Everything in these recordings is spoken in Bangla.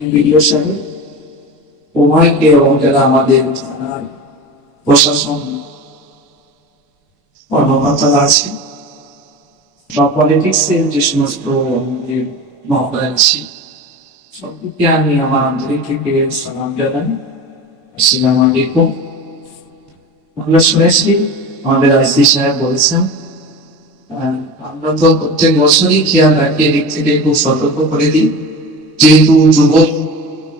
বিডিও সাহেব উভয়কে এবং যারা আমাদের থানার প্রশাসন কর্মকর্তারা আছে বা পলিটিক্সের যে সমস্ত আমাদের মহোদয় আছে সবকে আমি আমার আন্তরিক থেকে সালাম জানাই। আসসালামু আলাইকুম। আমরা শুনেছি আমাদের আইসি সাহেব বলেছেন আমরা তো প্রত্যেক বছরই খেয়াল রাখি এদিক থেকে খুব সতর্ক করে দিই, যেহেতু যুবক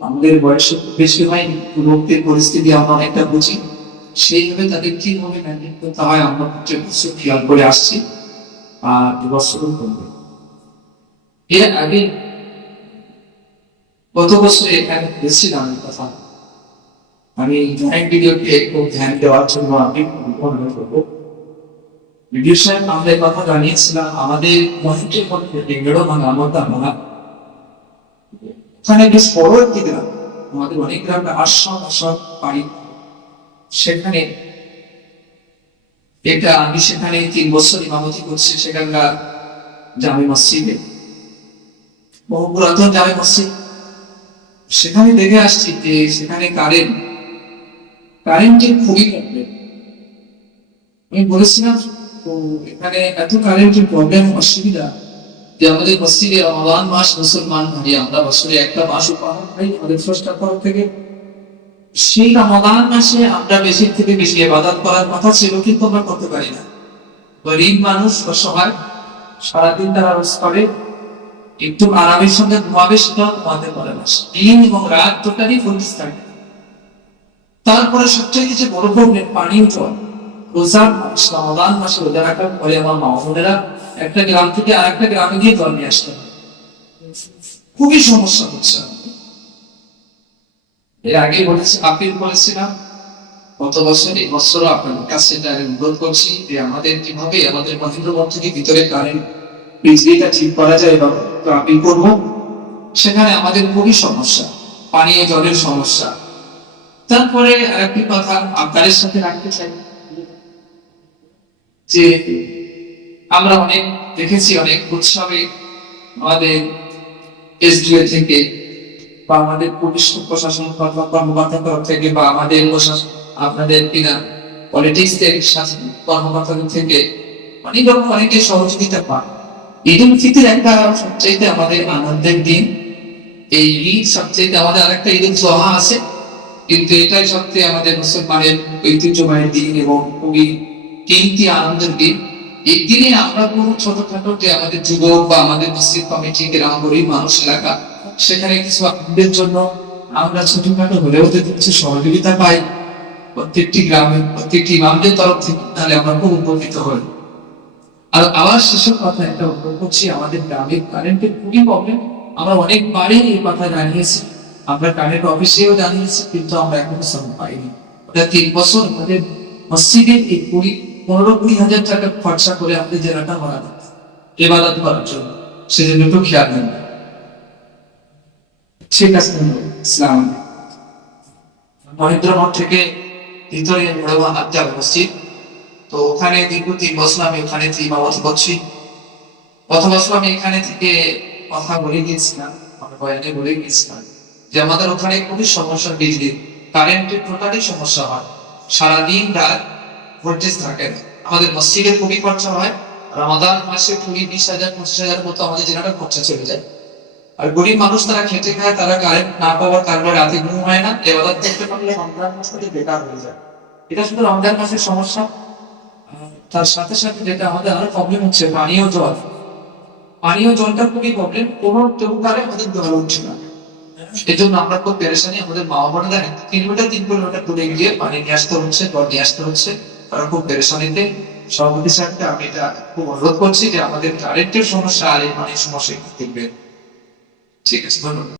আমাদের বয়সে বেশি হয়নি, যুবকদের পরিস্থিতি আমরা অনেকটা বুঝি, সেইভাবে তাদের কিভাবে ম্যানেজ করতে হয় আমরা প্রত্যেক বছর খেয়াল করে আসছি আর এবছরও করবো। এর আগে গত বছর এখানে গেছিলাম কথা আমি ভিডিওকে খুব ধ্যান দেওয়ার জন্য আমি অনুরোধ করবো। ভিডিও সাহেব আমরা এই কথা জানিয়েছিলাম আমাদের মহেন্দ্রের মধ্যে ওখানে বেশ বড় একটি গ্রাম, আমাদের অনেক গ্রামে আশ্রম বাড়ি, সেখানে এটা আমি সেখানে 3 বছর ইমামতি করছি সেখানকার জামে মসজিদে, বহু পুরাতন জামে মসজিদ। সেখানে দেখে আসছি যে সেখানে কারেন্টের খুবই প্রবলেম। আমি বলেছিলাম তো এখানে এত কারেন্টের প্রবলেম অসুবিধা যে আমাদের মসজিদে রমাদান মাস মুসলমান ভাই আমরা বছরে একটা মাস উপহার পাই আমাদের স্রষ্টার তরফ থেকে। সেই রমাদান মাসে আমরা বেশি থেকে বেশি ইবাদত করার কথা ছিল, কিন্তু আমরা করতে পারি না। গরিব মানুষ অসহায়, সারাদিন তারা রোজ করে, একটু আরামের সঙ্গে ঘুমাবে সেটাও ঘুমাতে পারে না, দিন এবং রাত টোটালি ফোকাস থাকে। তারপরে সবচেয়ে কিছু বড় প্রবলেম পানীয় জল। রোজা মাস রমাদান মাসে রোজা রাখার পরে আমার মা বোনেরা একটা গ্রাম থেকে আরেকটা গ্রামে গিয়ে জল নিয়ে আসতে হয়, খুবই সমস্যা হচ্ছে। এর আগে আপিল করেছিলাম গত বছর, এই বছরও আপনাদের কাছে এটা অনুরোধ করছি যে আমাদের কিভাবে আমাদের মহেন্দ্রগঞ্জ থেকে ভিতরে কারেন্ট বিজলিটা ঠিক করা যায় বা আপিল করব। সেখানে আমাদের খুবই সমস্যা, পানীয় জলের সমস্যা। তারপরে আরেকটি কথা আপনাদের সাথে রাখতে চাই যে আমরা অনেক দেখেছি অনেক উৎসবে আমাদের এসডিও থেকে বা আমাদের পুলিশ প্রশাসন কর্মকর্তার তরফ থেকে বা আমাদের প্রশাসন আপনাদের কিনা পলিটিক্স এর সাথে কর্মকর্তাদের থেকে অনেক রকম অনেকে সহযোগিতা পান। ঈদ উল ফিতর একটা সবচাইতে আমাদের আনন্দের দিন, এই ঈদ সবচাইতে আমাদের আরেকটা ঈদ উল জোহা আছে, কিন্তু এটাই সবচেয়ে আমাদের মুসলমানের ঐতিহ্যবাহী দিন এবং খুবই কিমতি আনন্দের দিন। এই দিনে আমরা কোনো ছোটখাটো যে আমাদের যুবক বা আমাদের মসজিদ কমিটি গ্রাম গরিব মানুষ এলাকা সেখানে কিছু আনন্দের জন্য আমরা ছোটখাটো হলেও যদি কিছু সহযোগিতা পাই প্রত্যেকটি গ্রামে প্রত্যেকটি ইমামদের তরফ থেকে, তাহলে আমরা খুব উপকৃত হই। আর আবার শেষের কথা একটা অনুরোধ করছি, আমাদের গ্রামে কারেন্টের খুবই প্রবলেম। আমরা অনেকবারই এই কথা জানিয়েছি, আমরা কারেন্ট অফিসেও জানিয়েছি, কিন্তু আমরা এখনো সলভ পাইনি। ওটা 3 বছর আমাদের মসজিদে এই 15-20 হাজার টাকা খরচা করে আমাদের জেলাটা বানানো ইবাদত করার জন্য, সেজন্য একটু খেয়াল নেবেন। ঠিক আছে, ইসলাম মহেন্দ্রগঞ্জ থেকে ভিতরে জামে মসজিদ, তো ওখানে দীর্ঘ 3 বছর আমি ওখানে ইমামতি করছি। গত বছর আমি এখানে থেকে কথা বলে গিয়েছিলাম, আমার বয়ানে বলে গিয়েছিলাম যে আমাদের ওখানে খুবই সমস্যা, বিজলি কারেন্টের টোটালি সমস্যা হয়, সারাদিন রাত ভোল্টেজ থাকে না। আমাদের মসজিদে খুবই খরচা হয়, রমাদান মাসে 20,000-25,000 মতো আমাদের জেনারেটর খরচা চলে যায়। আর গরিব মানুষ তারা খেটে খায়, তারা কারেন্ট না পাওয়ার কারণে রাতে ঘুম হয় না, ইবাদত করতে পারলে রমজান মাসে বেকার হয়ে যায়। এটা শুধু রমজান মাসের সমস্যা, তার সাথে সাথে যেটা আমাদের আরো প্রবলেম হচ্ছে পানীয় জলটা খুবই প্রবলেম, কোনো টেউকারে আমাদের জল উঠছে না। এই জন্য আমরা খুব পেরেশানি, আমাদের মা বোনেরা 3 কিলোমিটার দূরে গিয়ে পানি নিয়ে আসতে হচ্ছে, জল নিয়ে আসতে হচ্ছে, তারা খুব পেরেশানিতে। সভাপতি সাহেবকে আমি এটা খুব অনুরোধ করছি যে আমাদের কারেন্টের সমস্যা আর এই পানির সমস্যা একটু দেখবেন। ঠিক আছে, ধন্যবাদ।